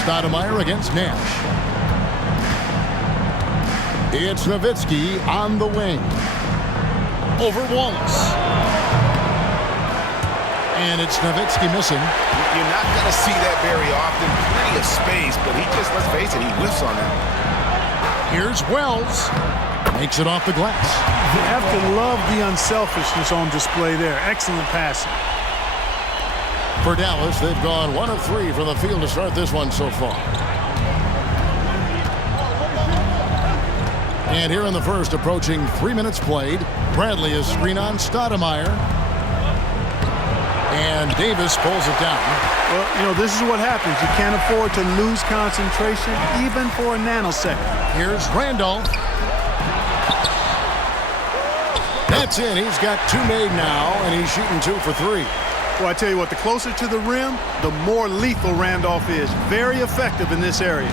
Stoudemire against Nash. It's Nowitzki on the wing. Over Wallace. And it's Nowitzki missing. You're not going to see that very often. Plenty of space, but he just, let's face it, he whiffs on that. Here's Wells. Makes it off the glass. You have to love the unselfishness on display there. Excellent passing. For Dallas, they've gone 1 of 3 from the field to start this one so far. And here in the first, approaching 3 minutes played, Bradley is screen on Stoudemire. And Davis pulls it down. Well, you know, this is what happens. You can't afford to lose concentration, even for a nanosecond. Here's Randolph. That's in. He's got 2 made now, and he's shooting 2 for 3. Well, I tell you what, the closer to the rim, the more lethal Randolph is. Very effective in this area.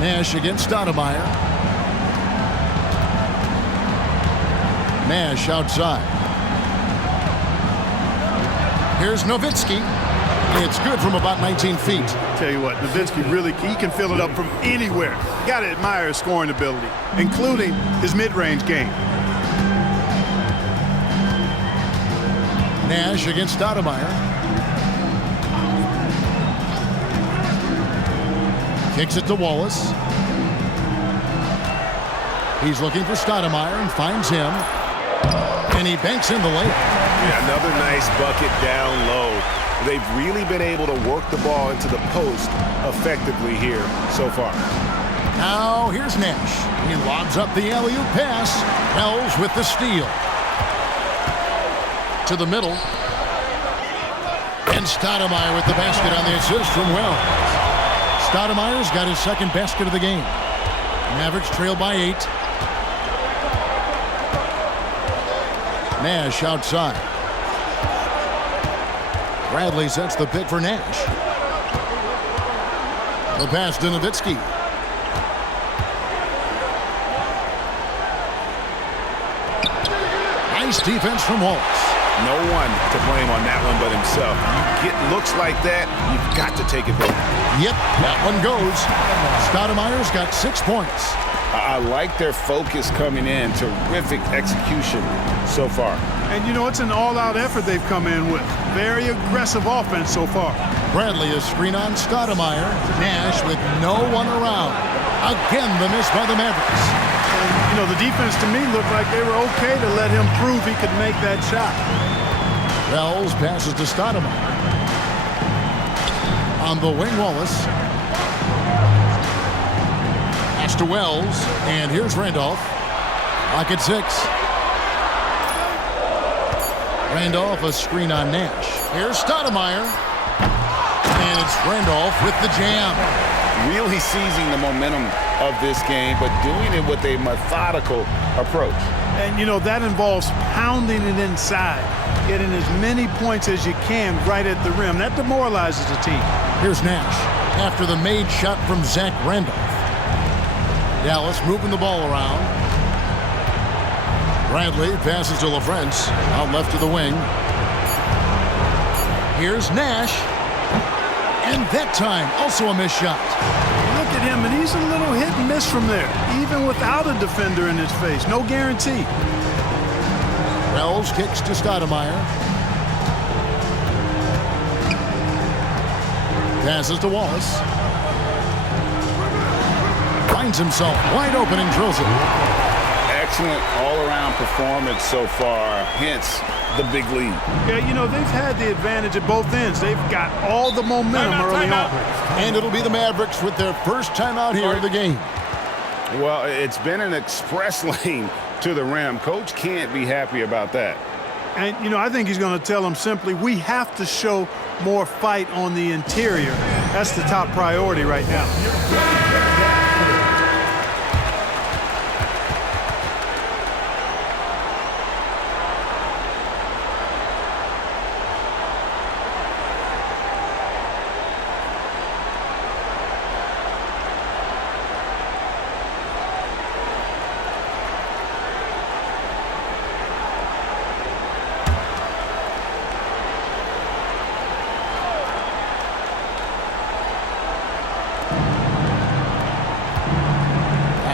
Nash against Stoudemire. Nash outside. Here's Nowitzki. It's good from about 19 feet. Tell you what, Nowitzki really, he can fill it up from anywhere. You got to admire his scoring ability, including his mid-range game. Nash against Stoudemire. Kicks it to Wallace. He's looking for Stoudemire and finds him. And he banks in the layup. Yeah, another nice bucket down low. They've really been able to work the ball into the post effectively here so far. Now here's Nash. He lobs up the alley-oop pass. Wells with the steal. To the middle. And Stoudemire with the basket on the assist from Wells. Stoudemire's got his second basket of the game. Mavericks trail by 8. Nash outside. Bradley sets the pick for Nash. The pass to Nowitzki. Nice defense from Wallace. No one to blame on that one but himself. You get looks like that, you've got to take advantage. Yep, that one goes. Stoudemire's got 6 points. I like their focus coming in. Terrific execution so far. And, you know, it's an all-out effort they've come in with. Very aggressive offense so far. Bradley is screen on Stoudemire. Nash with no one around. Again, the miss by the Mavericks. And, you know, the defense to me looked like they were okay to let him prove he could make that shot. Wells passes to Stoudemire. On the wing, Wallace. Pass to Wells. And here's Randolph. Clock at 6. Randolph a screen on Nash. Here's Stoudemire. And it's Randolph with the jam. Really seizing the momentum of this game, but doing it with a methodical approach. And, you know, that involves pounding it inside, getting as many points as you can right at the rim. That demoralizes the team. Here's Nash after the made shot from Zach Randolph. Dallas moving the ball around. Bradley passes to LaFrentz, out left to the wing. Here's Nash. And that time, also a missed shot. Look at him, and he's a little hit and miss from there, even without a defender in his face. No guarantee. Wells kicks to Stoudemire. Passes to Wallace. Finds himself wide open and drills it. Excellent all-around performance so far, hence the big lead. Yeah, you know, they've had the advantage at both ends. They've got all the momentum early on. And it'll be the Mavericks with their first timeout here of the game. Well, it's been an express lane to the rim. Coach can't be happy about that. And, you know, I think he's going to tell them simply, we have to show more fight on the interior. That's the top priority right now.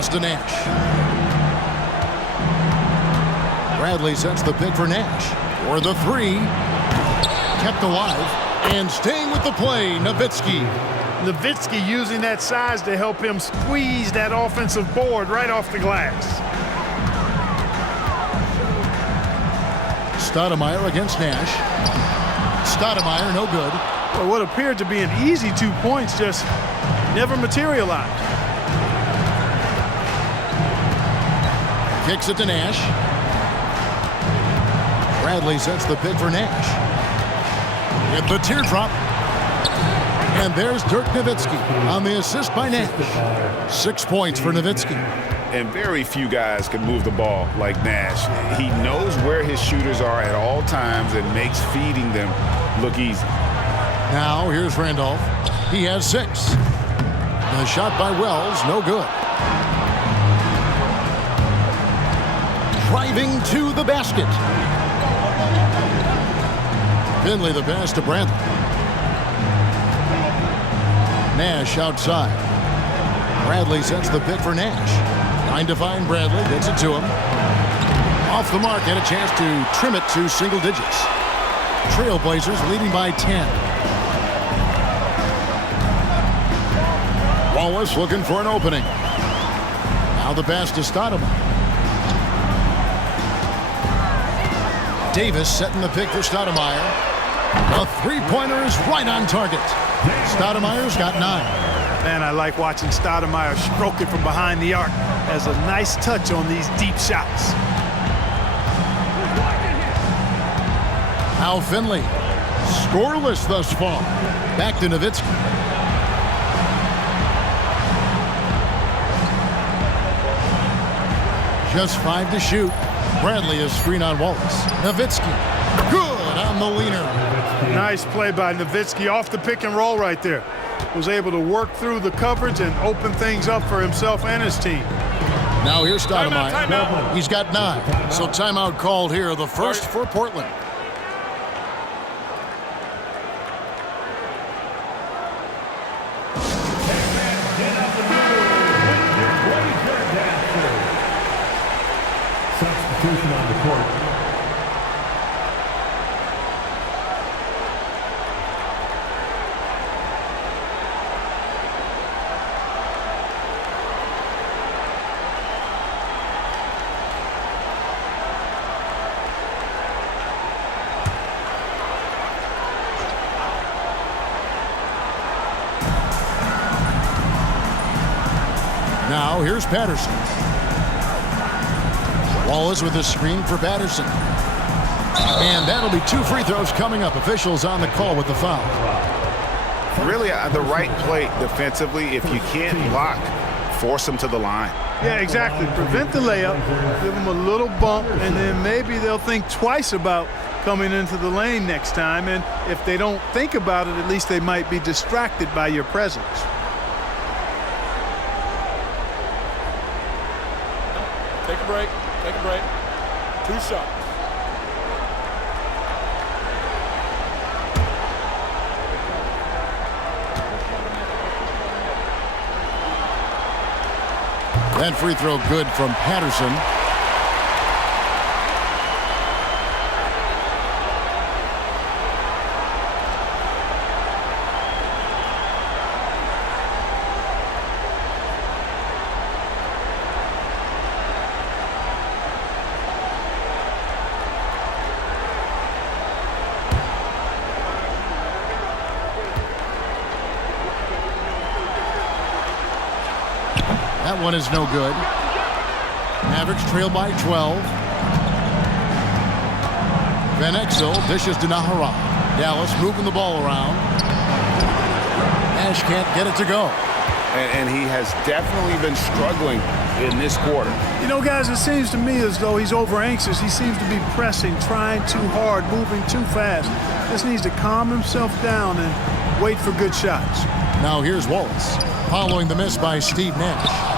Pass to Nash. Bradley sets the pick for Nash. For the three. Kept alive. And staying with the play, Nowitzki. Nowitzki using that size to help him squeeze that offensive board right off the glass. Stoudemire against Nash. Stoudemire, no good. Well, what appeared to be an easy 2 points just never materialized. Kicks it to Nash. Bradley sets the pick for Nash. Hit the teardrop. And there's Dirk Nowitzki on the assist by Nash. 6 points for Nowitzki. And very few guys can move the ball like Nash. He knows where his shooters are at all times and makes feeding them look easy. Now here's Randolph. He has 6. The shot by Wells, no good. Driving to the basket. Finley the pass to Bradley. Nash outside. Bradley sets the pick for Nash. Trying to find Bradley, gets it to him. Off the mark and a chance to trim it to single digits. Trailblazers leading by 10. Wallace looking for an opening. Now the pass to Stoudemire. Davis setting the pick for Stoudemire. A three-pointer is right on target. Stoudemire's got 9. Man, I like watching Stoudemire stroke it from behind the arc. Has a nice touch on these deep shots. Now Finley. Scoreless thus far. Back to Nowitzki. Just 5 to shoot. Bradley is screen on Wallace. Nowitzki. Good on the leaner. Nice play by Nowitzki off the pick and roll right there. Was able to work through the coverage and open things up for himself and his team. Now here's Stoudemire. Timeout. He's got 9. So timeout called here. The first for Portland. Substitution on the court. Now here's Patterson. Wallace with a screen for Patterson. And that'll be 2 free throws coming up. Officials on the call with the foul. Really the right play defensively. If you can't block, force them to the line. Yeah, exactly. Prevent the layup, give them a little bump, and then maybe they'll think twice about coming into the lane next time. And if they don't think about it, at least they might be distracted by your presence. Take a break. Take a break. 2 shots. That free throw good from Patterson. That one is no good. Mavericks trail by 12. Van Exel dishes to Nahara. Dallas moving the ball around. Nash can't get it to go. And he has definitely been struggling in this quarter. You know, guys, it seems to me as though he's over anxious. He seems to be pressing, trying too hard, moving too fast. Just needs to calm himself down and wait for good shots. Now here's Wallace following the miss by Steve Nash.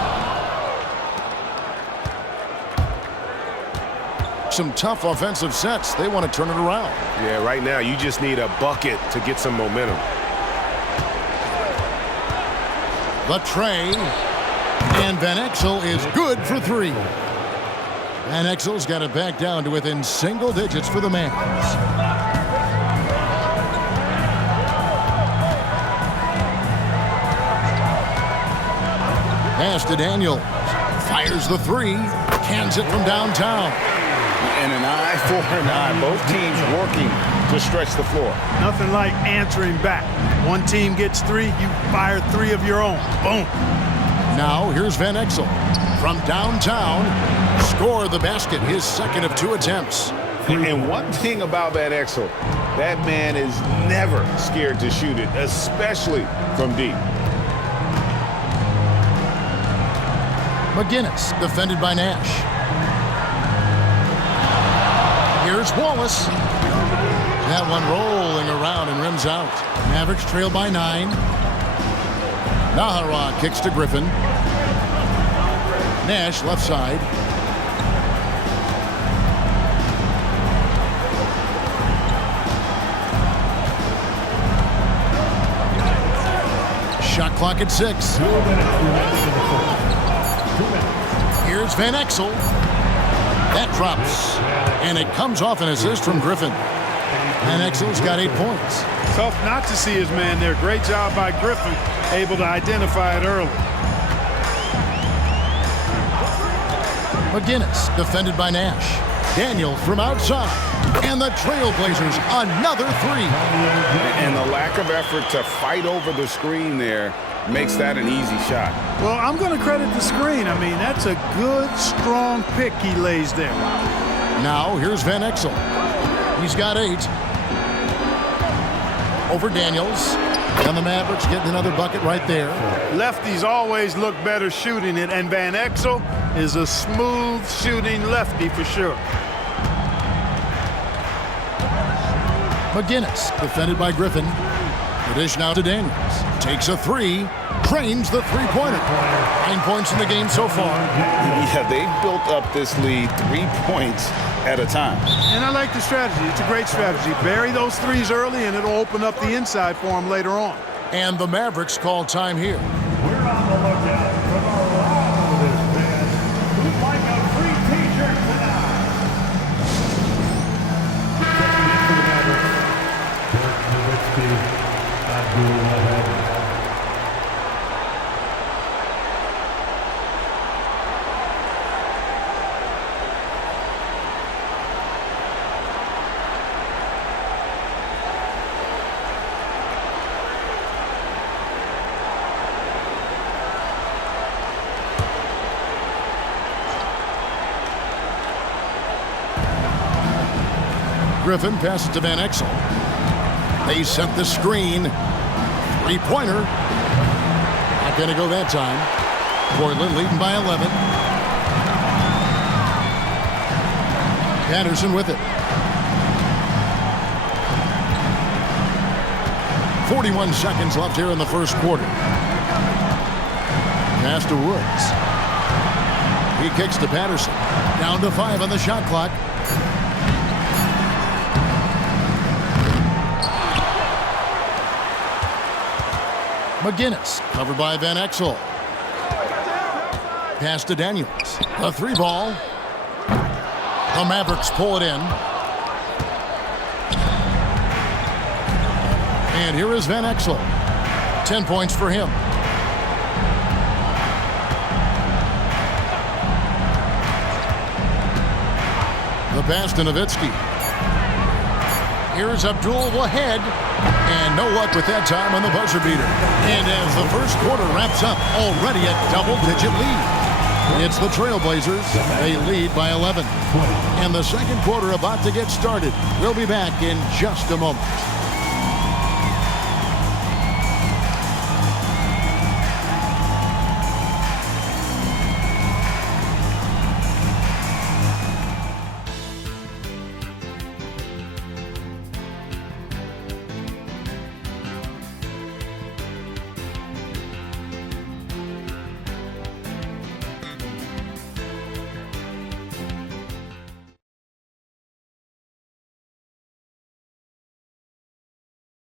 Some tough offensive sets. They want to turn it around. Yeah, right now you just need a bucket to get some momentum. The tray. And Van Exel is good for 3. Van Exel's got it back down to within single digits for the Mavs. Pass to Daniels. Fires the 3. Cans it from downtown. And an eye for an eye. Both teams working to stretch the floor. Nothing like answering back. One team gets 3, you fire 3 of your own. Boom. Now here's Van Exel. From downtown, score the basket, his second of 2 attempts. And one thing about Van Exel, that man is never scared to shoot it, especially from deep. McGinnis, defended by Nash. Here's Wallace. That one rolling around and rims out. Mavericks trail by 9. Nahara kicks to Griffin. Nash left side. Shot clock at 6. Here's Van Exel. That drops. And it comes off an assist from Griffin. Van Exel's got 8 points. Tough not to see his man there. Great job by Griffin, able to identify it early. McGinnis, defended by Nash. Daniels from outside. And the Trailblazers, another 3. And the lack of effort to fight over the screen there makes that an easy shot. Well, I'm going to credit the screen. I mean, that's a good, strong pick he lays there. Now, here's Van Exel. He's got 8. Over Daniels. And the Mavericks getting another bucket right there. Lefties always look better shooting it, and Van Exel is a smooth shooting lefty for sure. McGinnis, defended by Griffin. The dish now to Daniels. Takes a 3. Drains the 3-pointer. 9 points in the game so far. Yeah, they built up this lead 3 points at a time. And I like the strategy. It's a great strategy. Bury those 3s early, and it'll open up the inside for him later on. And the Mavericks call time here. We're on the lookout for the loudest fans who'd like a free T-shirt tonight. Checking in for the Mavericks, Dirk Nowitzki, Abdul Wahab. Griffin passes to Van Exel. They set the screen. 3-pointer. Not going to go that time. Portland leading by 11. Patterson with it. 41 seconds left here in the first quarter. Pass to Woods. He kicks to Patterson. Down to 5 on the shot clock. McGinnis, covered by Van Exel. Pass to Daniels. A 3-ball. The Mavericks pull it in. And here is Van Exel. 10 points for him. The pass to Nowitzki. Here's Abdul Wahab. And no luck with that time on the buzzer beater. And as the first quarter wraps up, already a double-digit lead. It's the Trailblazers. They lead by 11. And the second quarter about to get started. We'll be back in just a moment.